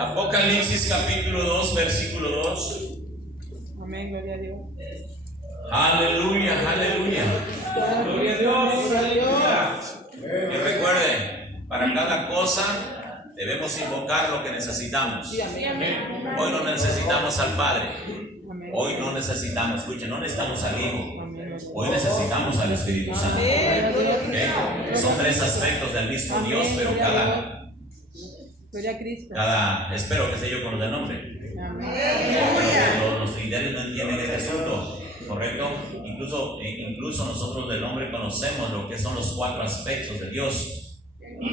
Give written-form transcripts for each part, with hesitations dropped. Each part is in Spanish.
Apocalipsis capítulo 2, versículo 2. Amén, gloria a Dios. Aleluya, aleluya. Gloria a Dios, aleluya. Y recuerden, para cada cosa debemos invocar lo que necesitamos. Hoy no necesitamos al Padre. Hoy no necesitamos, escuchen, no necesitamos al Hijo. Hoy necesitamos al Espíritu Santo. ¿Okay? Son tres aspectos del mismo Dios, pero espero que esté yo con el nombre. Los trinitarios no entienden este asunto, ¿correcto? Incluso nosotros del hombre conocemos lo que son los cuatro aspectos de Dios,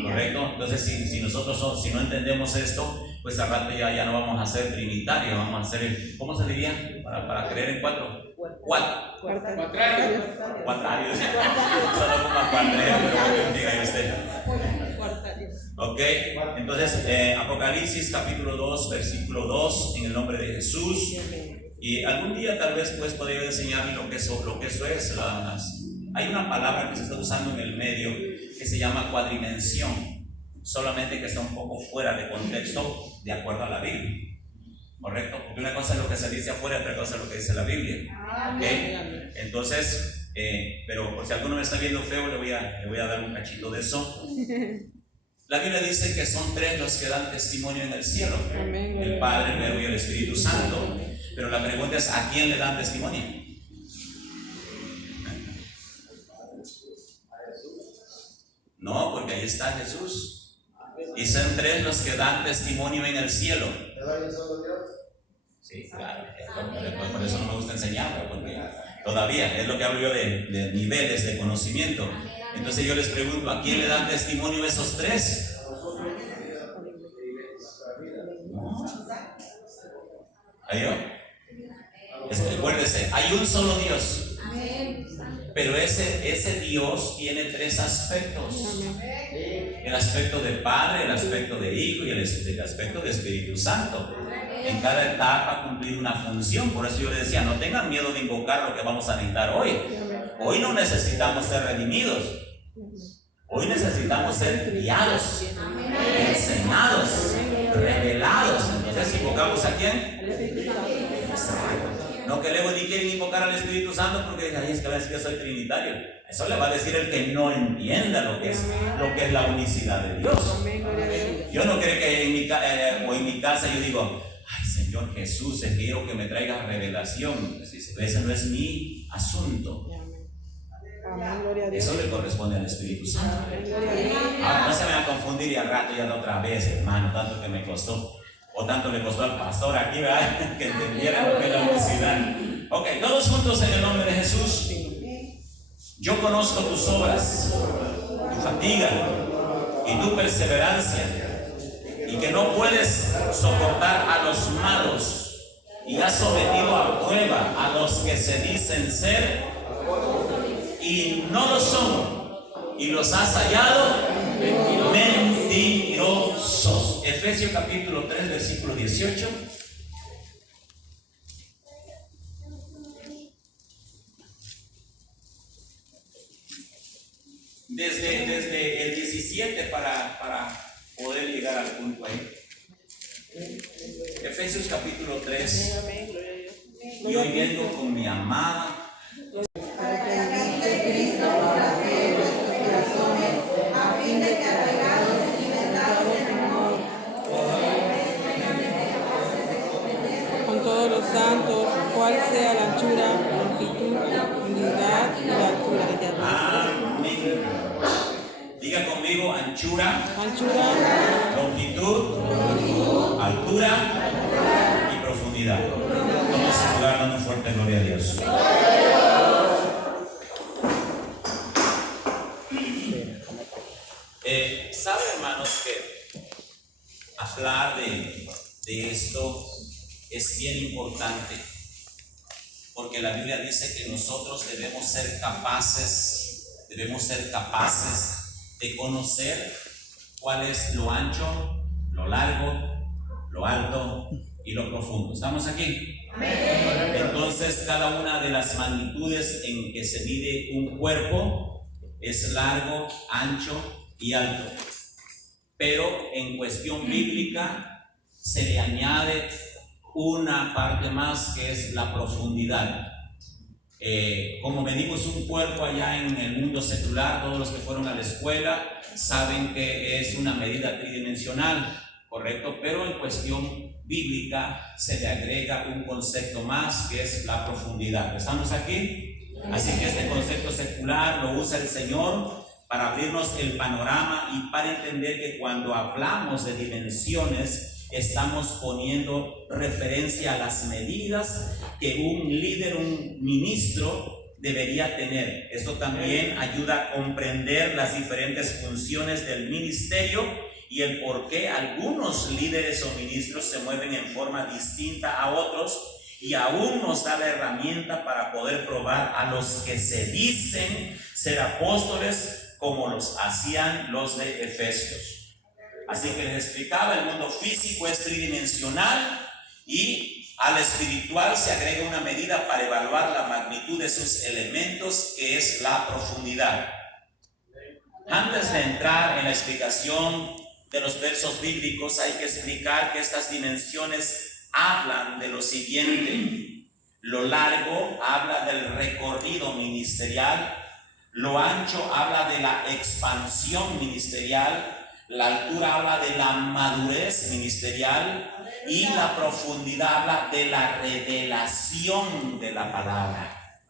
¿correcto? Entonces si nosotros si no entendemos esto, pues al rato ya no vamos a ser trinitarios, vamos a ser, ¿cómo se diría? Para creer en cuatro. Cuatrarios. Solo como cuatrarios, pero diga usted. Ok, entonces Apocalipsis capítulo 2, versículo 2, en el nombre de Jesús. Y algún día tal vez pues podría enseñarle lo que eso es. Hay una palabra que se está usando en el medio que se llama cuadrimensión, solamente que está un poco fuera de contexto de acuerdo a la Biblia. ¿Correcto? Porque una cosa es lo que se dice afuera, otra cosa es lo que dice la Biblia. ¿Okay? Entonces, pero por si alguno me está viendo feo, le voy a dar un cachito de eso. La Biblia dice que son tres los que dan testimonio en el cielo: el Padre, el Verbo y el Espíritu Santo. Pero la pregunta es, ¿a quién le dan testimonio? No, porque ahí está Jesús. Y son tres los que dan testimonio en el cielo. Sí, claro. Por eso no me gusta enseñar, porque todavía es lo que hablo yo de niveles de conocimiento. Entonces yo les pregunto, ¿a quién le dan testimonio esos tres? Recuérdese, hay un solo Dios. Pero ese Dios tiene tres aspectos: el aspecto de Padre, el aspecto de Hijo y el aspecto de Espíritu Santo. En cada etapa ha cumplido una función. Por eso yo les decía, no tengan miedo de invocar lo que vamos a necesitar hoy. Hoy no necesitamos ser redimidos. Hoy necesitamos ser guiados, enseñados, revelados. Entonces, ¿invocamos a quién? No, que luego ni quieren invocar al Espíritu Santo porque es que a veces que soy trinitario. Eso le va a decir el que no entienda lo que es la unicidad de Dios. Yo no creo que en mi casa yo digo, ay Señor Jesús, quiero que me traigas revelación. Ese no es mi asunto. Eso le corresponde al Espíritu Santo. No se me va a confundir y al rato ya la otra vez, hermano, tanto que me costó. O tanto le costó al pastor aquí, ¿verdad? Que entendiera lo que es la unicidad. Ok, todos juntos en el nombre de Jesús. Yo conozco tus obras, tu fatiga y tu perseverancia, y que no puedes soportar a los malos, y has sometido a prueba a los que se dicen ser y no lo son, y los has hallado mentirosos. Efesios capítulo 3, versículo 18. Desde el 17 para poder llegar al punto ahí. Efesios capítulo 3. Y hoy vengo con mi amada. Para que la gracia de Cristo trascienda nuestros corazones, a fin de que arraigados y cimentados en amor, Con todos los santos, cuál sea la anchura, longitud, unidad y la altura eterna. Amén. Diga conmigo: anchura, longitud, altura y profundidad. Vamos a jugar dando fuerte gloria a Dios. ¿Sabe, hermanos, que hablar de esto es bien importante? Porque la Biblia dice que nosotros debemos ser capaces de conocer cuál es lo ancho, lo largo, lo alto y lo profundo. ¿Estamos aquí? Entonces, cada una de las magnitudes en que se mide un cuerpo es largo, ancho y alto. Pero en cuestión bíblica se le añade una parte más que es la profundidad. Como medimos un cuerpo allá en el mundo secular, todos los que fueron a la escuela saben que es una medida tridimensional, correcto, pero en cuestión bíblica se le agrega un concepto más que es la profundidad. ¿Estamos aquí? Así que este concepto secular lo usa el Señor para abrirnos el panorama y para entender que cuando hablamos de dimensiones estamos poniendo referencia a las medidas que un líder, un ministro debería tener. Esto también ayuda a comprender las diferentes funciones del ministerio y el por qué algunos líderes o ministros se mueven en forma distinta a otros, y aún nos da la herramienta para poder probar a los que se dicen ser apóstoles como los hacían los de Efesios. Así que les explicaba, el mundo físico es tridimensional y al espiritual se agrega una medida para evaluar la magnitud de sus elementos, que es la profundidad. Antes de entrar en la explicación de los versos bíblicos, hay que explicar que estas dimensiones hablan de lo siguiente. Lo largo habla del recorrido ministerial, lo ancho habla de la expansión ministerial, la altura habla de la madurez ministerial y la profundidad habla de la revelación de la palabra.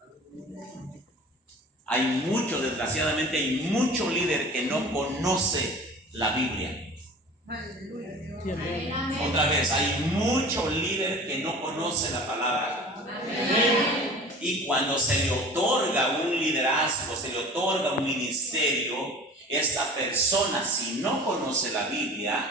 Hay mucho, desgraciadamente, hay mucho líder que no conoce la Biblia. Otra vez, hay mucho líder que no conoce la palabra. Y cuando se le otorga un liderazgo, se le otorga un ministerio, esta persona, si no conoce la Biblia,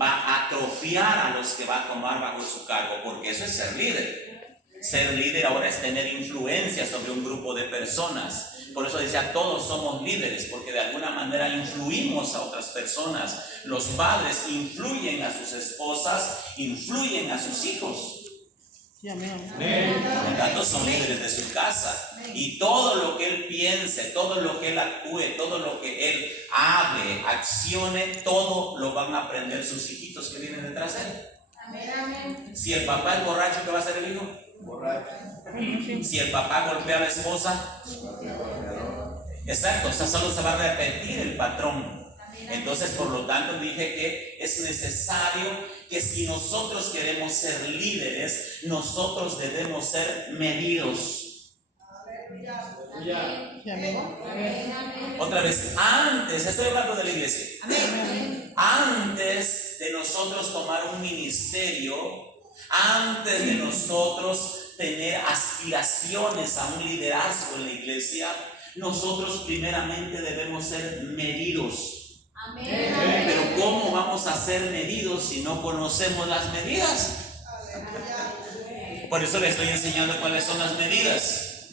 va a atrofiar a los que va a tomar bajo su cargo, porque eso es ser líder. Ser líder ahora es tener influencia sobre un grupo de personas. Por eso decía, todos somos líderes, porque de alguna manera influimos a otras personas. Los padres influyen a sus esposas, influyen a sus hijos. Por lo tanto, son líderes de su casa. Y todo lo que él piense, todo lo que él actúe, todo lo que él hable, accione, todo lo van a aprender sus hijitos que vienen detrás de él. Si el papá es borracho, ¿qué va a hacer el hijo? Borracho. Si el papá golpea a la esposa, exacto, o sea, solo se va a repetir el patrón. Entonces, por lo tanto, dije que es necesario que si nosotros queremos ser líderes, nosotros debemos ser medidos. Otra vez, antes, estoy hablando de la iglesia, antes de nosotros tomar un ministerio, antes de nosotros tener aspiraciones a un liderazgo en la iglesia, nosotros primeramente debemos ser medidos. Pero ¿cómo vamos a ser medidos si no conocemos las medidas? Por eso les estoy enseñando cuáles son las medidas.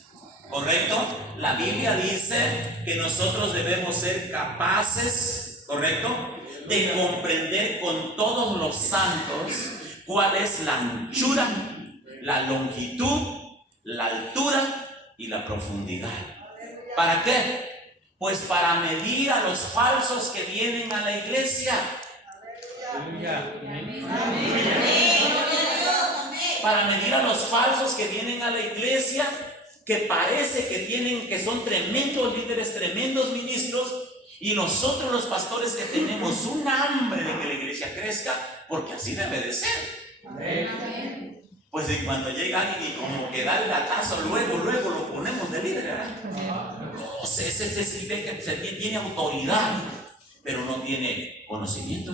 ¿Correcto? La Biblia dice que nosotros debemos ser capaces, ¿correcto?, de comprender con todos los santos cuál es la anchura, la longitud, la altura y la profundidad. ¿Para qué? Pues para medir a los falsos que vienen a la iglesia. Para medir a los falsos que vienen a la iglesia, que parece que son tremendos líderes, tremendos ministros, y nosotros los pastores que tenemos un hambre de que la iglesia crezca, porque así debe de ser. Pues de cuando llega alguien y como que da el gatazo, luego lo ponemos de líder, ¿verdad? Se ve que tiene autoridad, pero no tiene conocimiento,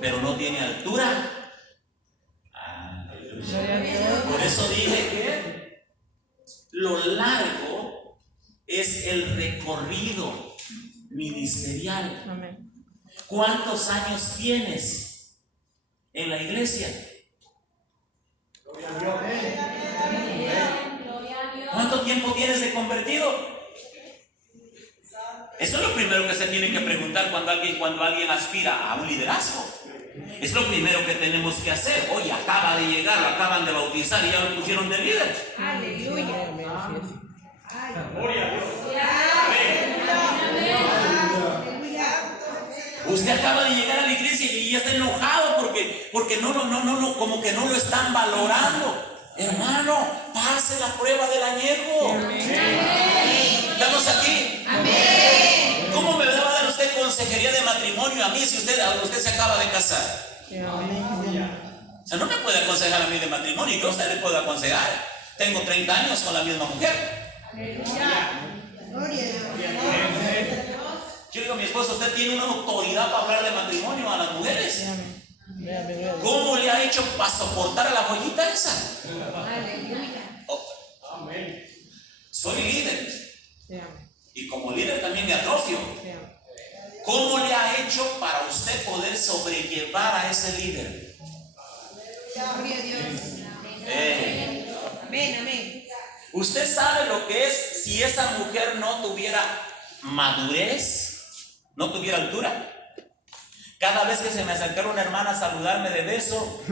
pero no tiene altura. Por eso dije que lo largo es el recorrido ministerial. ¿Cuántos años tienes en la iglesia? ¿Cuánto tiempo tienes de convertido? Eso es lo primero que se tiene que preguntar cuando alguien aspira a un liderazgo. Es lo primero que tenemos que hacer. Oye, acaba de llegar, lo acaban de bautizar y ya lo pusieron de líder. Aleluya. Usted acaba de llegar a la iglesia y ya está enojado porque porque no, como que no lo están valorando. Hermano, pase la prueba del añejo. ¿Estamos aquí? Amén. ¿Cómo me va a dar usted consejería de matrimonio a mí si usted se acaba de casar? O sea, no me puede aconsejar a mí de matrimonio. Yo a usted le puedo aconsejar. Tengo 30 años con la misma mujer. Yo digo a mi esposo, usted tiene una autoridad para hablar de matrimonio a las mujeres. ¿Cómo le ha hecho para soportar a la joyita esa? Soy líder. Y como líder también me atrofio. ¿Cómo le ha hecho para usted poder sobrellevar a ese líder? Gloria a Dios. Amén, amén. Usted sabe lo que es si esa mujer no tuviera madurez, no tuviera altura. Cada vez que se me acercara una hermana a saludarme de beso,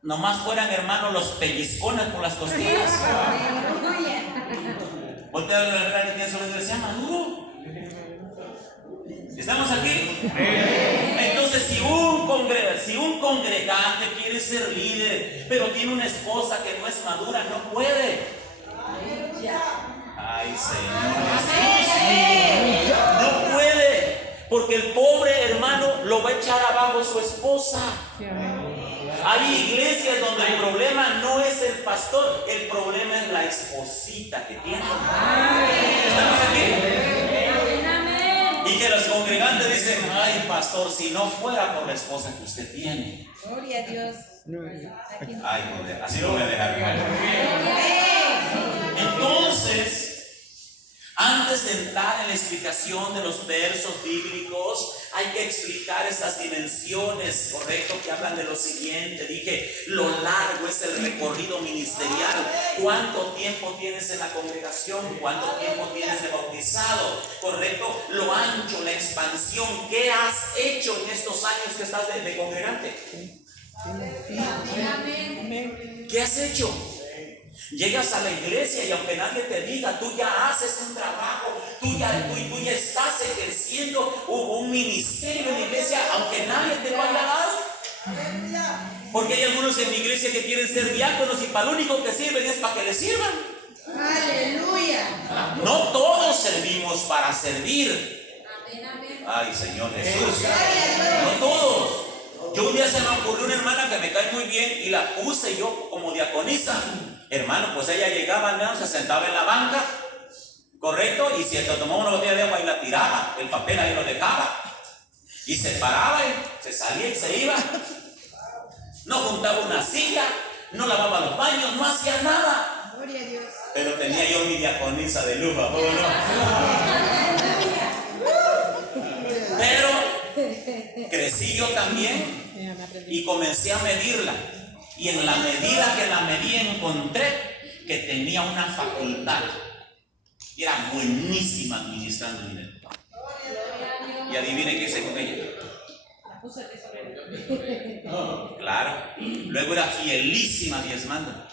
nomás fueran, hermanos, los pellizcones por las costillas. Voltea a la hermana que tiene sobre decía maduro. ¿Estamos aquí? Entonces, si un congregante quiere ser líder, pero tiene una esposa que no es madura, no puede. Ay, Señor Jesús, no puede, porque el pobre hermano lo va a echar abajo su esposa. Hay iglesias donde el problema no es el pastor, el problema es la esposita que tiene. ¿Estamos aquí? Y que los congregantes dicen, ay, pastor, si no fuera por la esposa que usted tiene. Gloria a Dios. Ay, joder, así lo voy a dejar. Entonces, antes de entrar en la explicación de los versos bíblicos, hay que explicar estas dimensiones, correcto, que hablan de lo siguiente. Dije, lo largo es el recorrido ministerial. ¿Cuánto tiempo tienes en la congregación? ¿Cuánto tiempo tienes de bautizado? Correcto, lo ancho, la expansión. ¿Qué has hecho en estos años que estás de congregante? ¿Qué has hecho? Llegas a la iglesia y aunque nadie te diga, tú ya haces un trabajo, tú ya estás ejerciendo un ministerio en la iglesia, aunque nadie te lo haya dado. Porque hay algunos en mi iglesia que quieren ser diáconos y para lo único que sirven es para que les sirvan. Aleluya. No todos servimos para servir. Ay, Señor Jesús. No todos. Yo un día se me ocurrió una hermana que me cae muy bien y la puse yo como diaconisa. Hermano, pues ella llegaba, ¿no? Se sentaba en la banca, correcto, y si tomaba una botella de agua y la tiraba, el papel ahí lo dejaba, y se paraba y se salía y se iba. No juntaba una silla, no lavaba los baños, no hacía nada. Gloria a Dios. Pero tenía yo mi diaconisa de lujo, ¿no? Pero crecí yo también y comencé a medirla. Y en la medida que la medí encontré que tenía una facultad. Y era buenísima administrando dinero. Y adivine qué hice con ella. Claro. Luego era fielísima diezmando.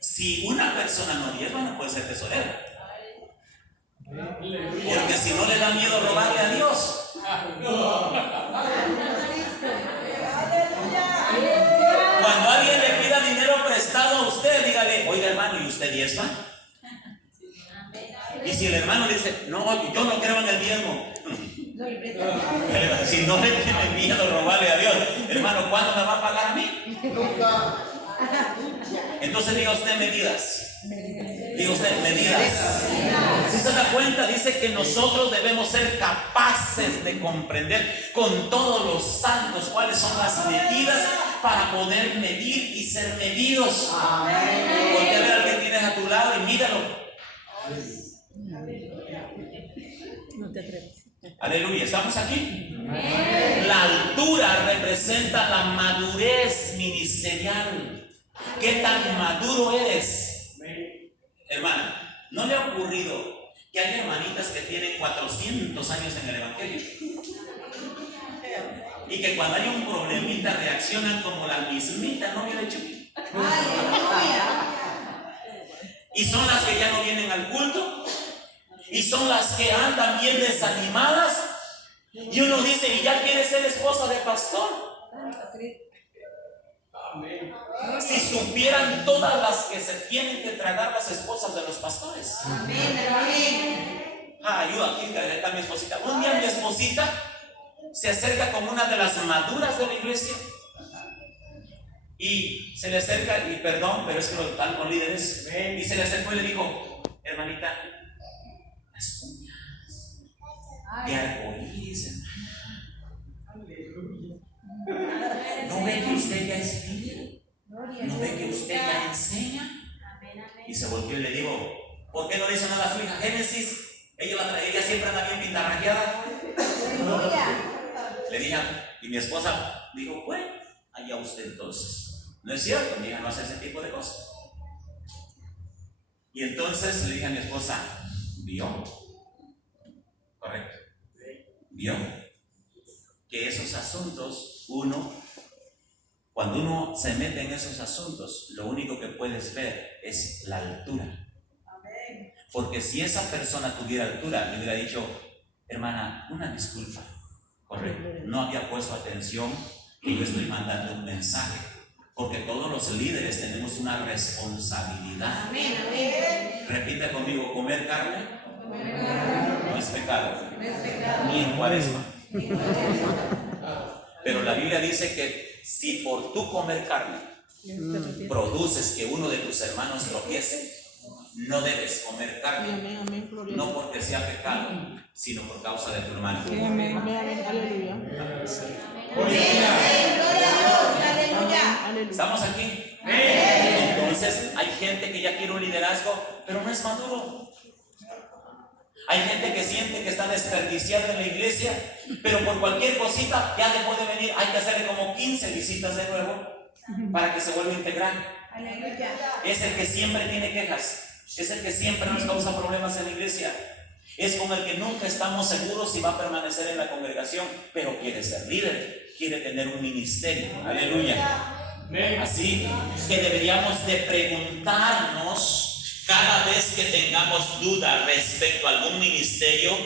Si una persona no diezma, no puede ser tesorera. Porque si no le da miedo robarle a Dios. Cuando alguien le pida dinero prestado a usted, dígale, oiga hermano, ¿y usted diezma? Y si el hermano le dice, no, yo no creo en el diezmo. Si no le tiene miedo robarle a Dios, hermano, ¿cuándo me va a pagar a mí? Entonces diga usted medidas. Diga usted medidas. Si se da cuenta, dice que nosotros debemos ser capaces de comprender con todos los santos cuáles son las medidas para poder medir y ser medidos. Porque a ver al que tienes a tu lado y míralo. No te atreves. Aleluya, ¿estamos aquí? La altura representa la madurez ministerial. ¿Qué tan maduro eres? Hermana, ¿no le ha ocurrido que hay hermanitas que tienen 400 años en el evangelio? Y que cuando hay un problemita reaccionan como la mismita novia de Chucky. Y son las que ya no vienen al culto. Y son las que andan bien desanimadas. Y uno dice, ¿y ya quiere ser esposa de pastor? Si supieran todas las que se tienen que tragar las esposas de los pastores. Yo aquí está mi esposita. Un día mi esposita se acerca como una de las maduras de la iglesia y se le acerca, y perdón, pero es que lo están con líderes, y se le acercó y le dijo, hermanita, las uñas de arcoíris, hermana. ¿No ve que usted ya es líder? ¿No ve que usted ya enseña? Y se volvió y le digo, ¿por qué no le dicen a su hija Génesis? Ella siempre anda bien pintarrajeada. Le dije, y mi esposa dijo, bueno, allá usted entonces. No es cierto, mi hija no hace ese tipo de cosas. Y entonces le dije a mi esposa, ¿vio? Correcto. ¿Vio? Que esos asuntos, cuando uno se mete en esos asuntos, lo único que puedes ver es la altura. Porque si esa persona tuviera altura, le hubiera dicho, hermana, una disculpa. Correcto. No había puesto atención que yo estoy mandando un mensaje. Porque todos los líderes tenemos una responsabilidad. Repita conmigo, comer carne no es pecado. Ni en Cuaresma. Pero la Biblia dice que si por tu comer carne produces que uno de tus hermanos tropiece, no debes comer carne, no porque sea pecado, sino por causa de tu hermano. Aleluya. ¿Estamos aquí? Entonces hay gente que ya quiere un liderazgo, pero no es maduro. Hay gente que siente que está desperdiciada en la iglesia, pero por cualquier cosita ya dejó de venir. Hay que hacerle como 15 visitas de nuevo para que se vuelva a integrar. Es el que siempre tiene quejas, es el que siempre nos causa problemas en la iglesia, es con el que nunca estamos seguros si va a permanecer en la congregación, pero quiere ser líder, quiere tener un ministerio. Aleluya. Así que deberíamos de preguntarnos cada vez que tengamos duda respecto a algún ministerio,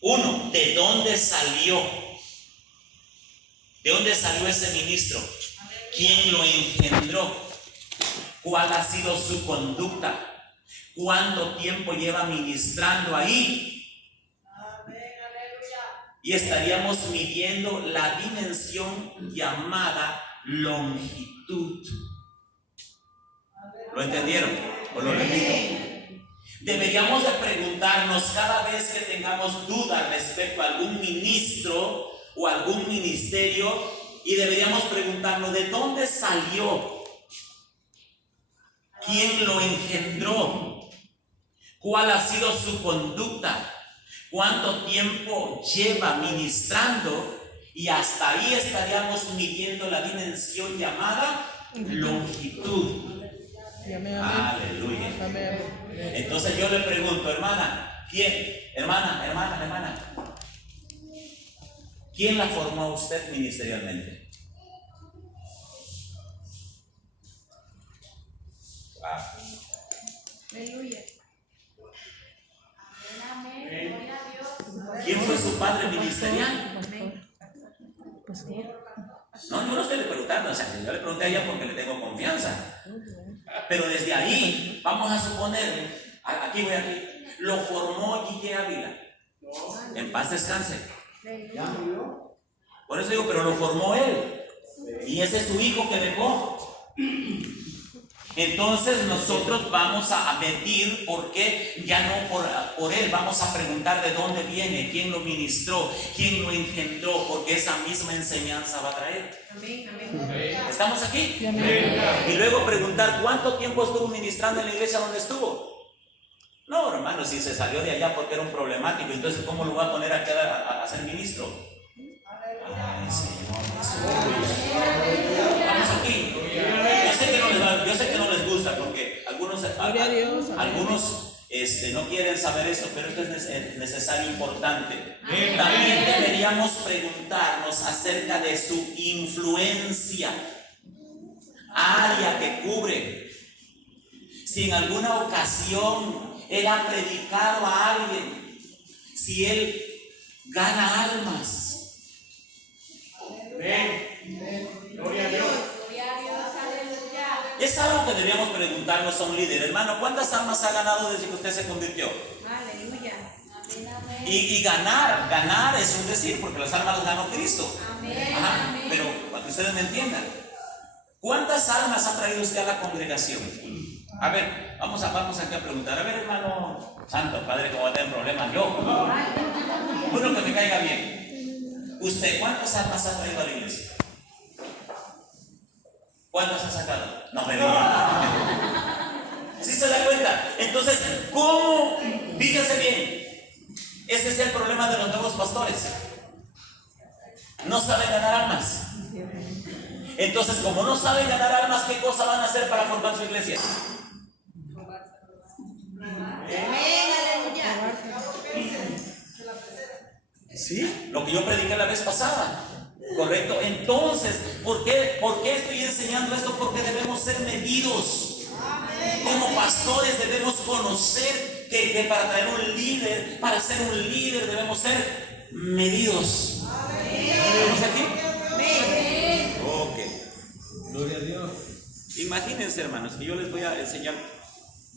uno, ¿de dónde salió? ¿De dónde salió ese ministro? ¿Quién lo engendró? ¿Cuál ha sido su conducta? ¿Cuánto tiempo lleva ministrando ahí? Y estaríamos midiendo la dimensión llamada longitud. ¿Lo entendieron? ¿O lo repito? Deberíamos de preguntarnos cada vez que tengamos dudas respecto a algún ministro o algún ministerio, y deberíamos preguntarnos de dónde salió, quién lo engendró, cuál ha sido su conducta, cuánto tiempo lleva ministrando, y hasta ahí estaríamos midiendo la dimensión llamada longitud. Aleluya. Entonces yo le pregunto, hermana, ¿quién? Hermana, ¿quién la formó a usted ministerialmente? Aleluya. ¿Quién fue su padre ministerial? No, yo no estoy preguntando, o sea, yo le pregunté a ella porque le tengo confianza. Pero desde ahí, vamos a suponer, aquí, lo formó Guille Ávila. En paz descanse. Por eso digo, pero lo formó él. Y ese es su hijo que dejó. Entonces nosotros vamos a medir, porque ya no por él, vamos a preguntar de dónde viene, quién lo ministró, quién lo engendró, porque esa misma enseñanza va a traer. ¿Estamos aquí? Y luego preguntar cuánto tiempo estuvo ministrando en la iglesia donde estuvo. No, hermano, si se salió de allá porque era un problemático, entonces ¿cómo lo va a poner a ser ministro? Ay, Señor Jesús. Estamos aquí. Yo sé que no les gusta, porque algunos no quieren saber esto, pero esto es necesario, importante. También deberíamos preguntarnos acerca de su influencia, área que cubre. Si en alguna ocasión él ha predicado a alguien, si él gana almas. Gloria a Dios. Es algo que debíamos preguntarnos a un líder. Hermano, ¿cuántas almas ha ganado desde que usted se convirtió? Aleluya. Y ganar es un decir, porque las almas las ganó Cristo. Ajá, pero para que ustedes me entiendan, ¿cuántas almas ha traído usted a la congregación? A ver, vamos aquí a preguntar. A ver, hermano santo, padre, ¿cómo va a tener problemas? Yo, uno que me caiga bien. ¿Usted cuántas almas ha traído a la iglesia? ¿Cuántas ha sacado? No me digan. ¿Sí se da cuenta? Entonces, ¿cómo? Fíjese bien. Ese es el problema de los nuevos pastores. No saben ganar almas. Entonces, como no saben ganar almas, ¿qué cosa van a hacer para formar su iglesia? Sí, lo que yo prediqué la vez pasada. Correcto. Entonces, ¿por qué estoy enseñando esto? Porque debemos ser medidos. Como pastores debemos conocer que para traer un líder, para ser un líder, debemos ser medidos. ¿Estamos aquí? Ok. Gloria a Dios. Imagínense, hermanos, que yo les voy a enseñar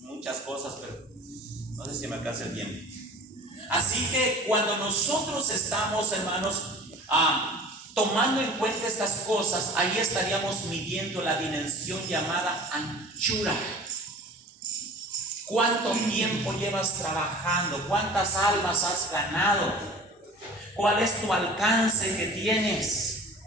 muchas cosas, pero no sé si me alcanza el tiempo. Así que cuando nosotros estamos, hermanos, tomando en cuenta estas cosas, ahí estaríamos midiendo la dimensión llamada anchura. ¿Cuánto tiempo llevas trabajando? ¿Cuántas almas has ganado? ¿Cuál es tu alcance que tienes?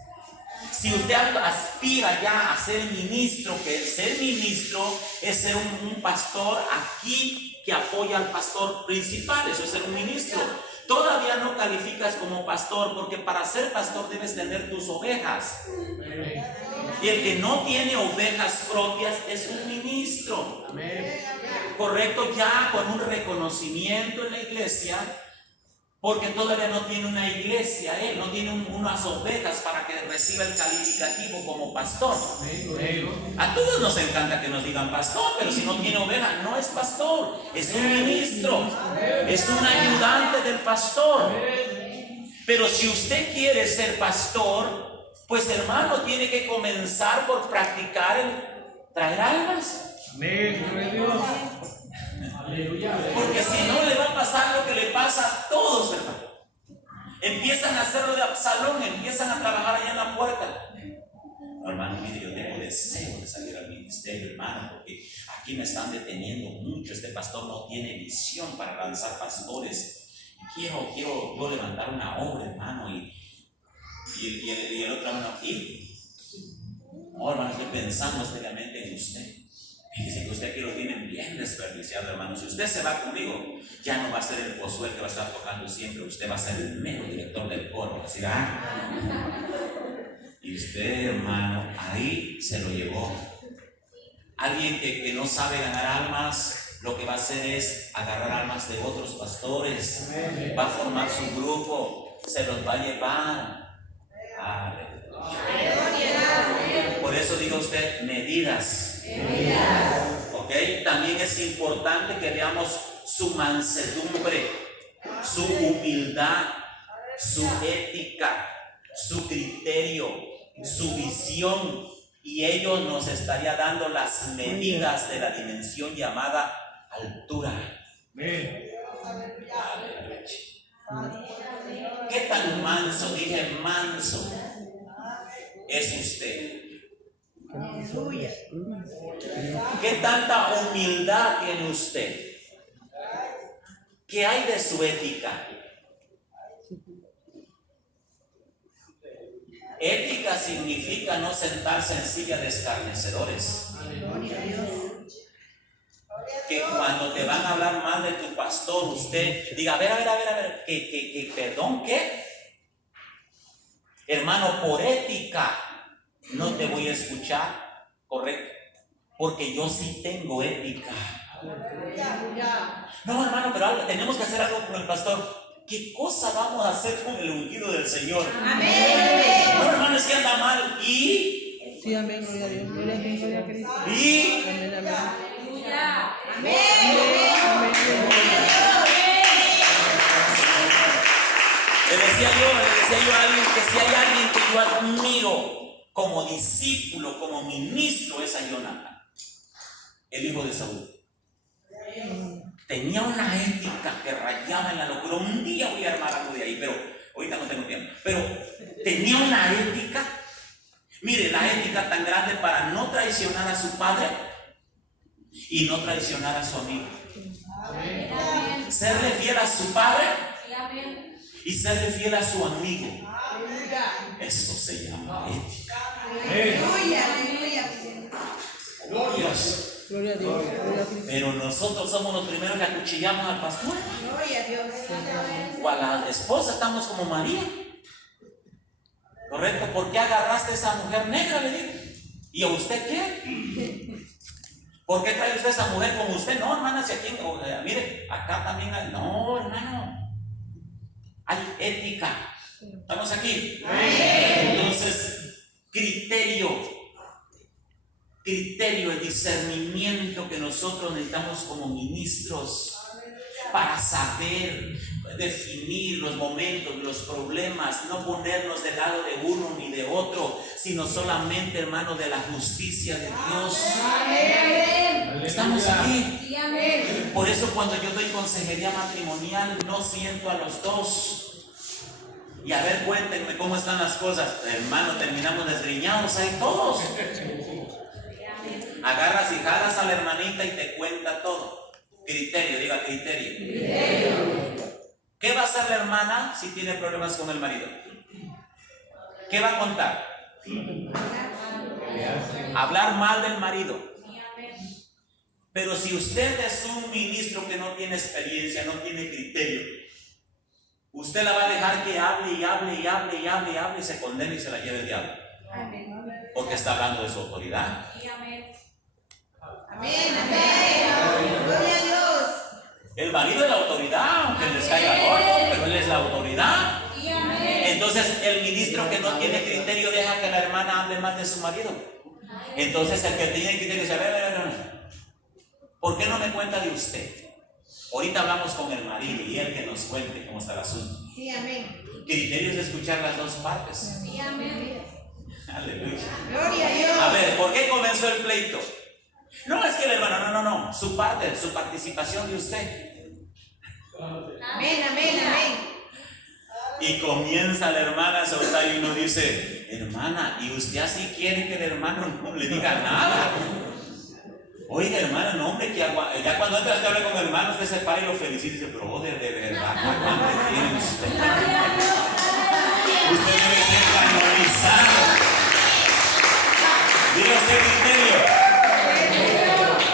Si usted aspira ya a ser ministro, que ser ministro es ser un pastor aquí que apoya al pastor principal, eso es ser un ministro. Todavía no calificas como pastor, porque para ser pastor debes tener tus ovejas. Y el que no tiene ovejas propias es un ministro. Correcto, ya con un reconocimiento en la iglesia, porque todavía no tiene una iglesia, no tiene unas ovejas para que reciba el calificativo como pastor. A todos nos encanta que nos digan pastor, pero si no tiene oveja, no es pastor, es un ministro, es un ayudante del pastor. Pero si usted quiere ser pastor, pues hermano, tiene que comenzar por practicar el traer almas. Amén, gloria a Dios. Aleluya. Porque si no, le va a pasar lo que le pasa a todos, hermano. Empiezan a hacerlo de Absalón, empiezan a trabajar allá en la puerta. No, hermano, mire, yo tengo deseo de salir al ministerio, hermano, porque aquí me están deteniendo mucho. Este pastor no tiene visión para lanzar pastores. Quiero levantar una obra, hermano, y el otro hermano aquí. No, hermano, estoy pensando seriamente en usted. Fíjese que usted aquí lo tienen bien desperdiciado, hermano. Si usted se va conmigo, ya no va a ser el Josué que va a estar tocando siempre. Usted va a ser el mero director del coro. ¿Sí? Y usted, hermano, ahí se lo llevó. Alguien que no sabe ganar almas, lo que va a hacer es agarrar almas de otros pastores. Va a formar su grupo, se los va a llevar. Por eso diga usted, medidas. Ok, también es importante que veamos su mansedumbre, su humildad, su ética, su criterio, su visión, y ello nos estaría dando las medidas de la dimensión llamada altura. ¿Qué tan manso, dije manso, es usted? ¿Qué tanta humildad tiene usted? ¿Qué hay de su ética? Ética significa no sentarse en silla de escarnecedores. Que cuando te van a hablar mal de tu pastor, usted diga, a ver, que perdón, ¿qué? Hermano, por ética no te voy a escuchar, correcto, porque yo sí tengo ética. No, hermano, pero tenemos que hacer algo con el pastor. ¿Qué cosa vamos a hacer con el ungido del Señor? Amén. No, hermano, es que anda mal. ¿Y? Sí, amén, gloria a Dios, gloria a Dios, gloria a Cristo. ¿Y? Amén, amén. Amén. Le decía yo a alguien que si hay alguien que yo admiro como discípulo, como ministro, es a Jonathan, el hijo de Saúl. Tenía una ética que rayaba en la locura. Un día voy a armar algo de ahí, pero ahorita no tengo tiempo. Pero tenía una ética, mire, la ética tan grande para no traicionar a su padre y no traicionar a su amigo. Serle fiel a su padre y serle fiel a su amigo. Eso se llama ética. Dios. Gloria a Dios. Gloria a Cristo. Pero nosotros somos los primeros que acuchillamos al pastor. Gloria a Dios. O a la esposa estamos como María. ¿Correcto? ¿Por qué agarraste a esa mujer negra? Le digo. ¿Y a usted qué? ¿Por qué trae usted a esa mujer como usted? No, hermana, si aquí, mire, acá también hay. No, hermano. Hay ética. ¿Estamos aquí? Entonces, criterio, el discernimiento que nosotros necesitamos como ministros para saber definir los momentos, los problemas, no ponernos del lado de uno ni de otro, sino solamente, hermano, de la justicia de Dios. Estamos aquí. Por eso cuando yo doy consejería matrimonial no siento a los dos. Y a ver, cuéntenme cómo están las cosas. Hermano, terminamos desgreñados ahí todos. Agarras y jalas a la hermanita y te cuenta todo. Criterio, diga criterio. ¿Qué va a hacer la hermana si tiene problemas con el marido? ¿Qué va a contar? Hablar mal del marido. Pero si usted es un ministro que no tiene experiencia, no tiene criterio, usted la va a dejar que hable y se condene y se la lleve el diablo. Porque está hablando de su autoridad. Amén. Gloria a Dios. El marido es la autoridad, aunque les caiga gordo, pero él es la autoridad. Entonces el ministro que no tiene criterio deja que la hermana hable más de su marido. Entonces el que tiene criterio dice, a ver, ¿por qué no me cuenta de usted? Ahorita hablamos con el marido y él que nos cuente cómo está el asunto. Sí, amén. Criterios de escuchar las dos partes. Sí, amén. Aleluya. Gloria a Dios. A ver, ¿por qué comenzó el pleito? No es que el hermano, no. Su parte, su participación de usted. Amén. Y comienza la hermana a soltar y uno dice, hermana, ¿y usted así quiere que el hermano no le diga nada? Oiga, hermana, no, hombre, que ya cuando entra usted habla con el hermano, usted se para y lo felicita y dice, brother, de verdad, ¿cuánto hambre tiene usted? Usted debe ser canonizado. Diga usted criterio.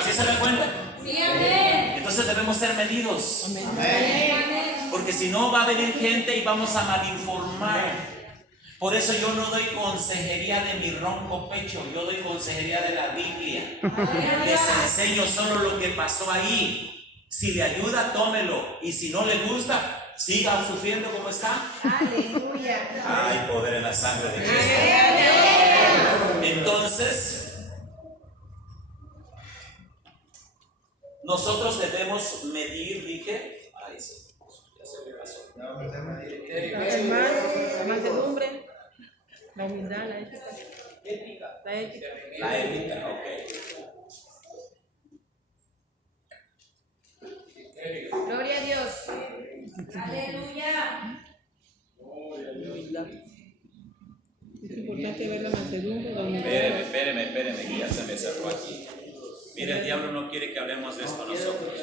¿Sí se da cuenta? Sí, amén. Entonces debemos ser medidos. Amén. Porque si no va a venir gente y vamos a malinformar. Por eso yo no doy consejería de mi ronco pecho, yo doy consejería de la Biblia. Les enseño solo lo que pasó ahí. Si le ayuda, tómelo. Y si no le gusta, siga sufriendo como está. Aleluya. Hay poder en la sangre de Cristo. Entonces, nosotros debemos medir, dije. Ay, sí, ya se me pasó. La mansedumbre, la humildad, la ética. La ética. La ética, ok. Gloria a Dios. Aleluya. Es importante ver la mansedumbre, la humildad. Espéreme, que ya se me cerró aquí. Mire, el diablo no quiere que hablemos de esto nosotros.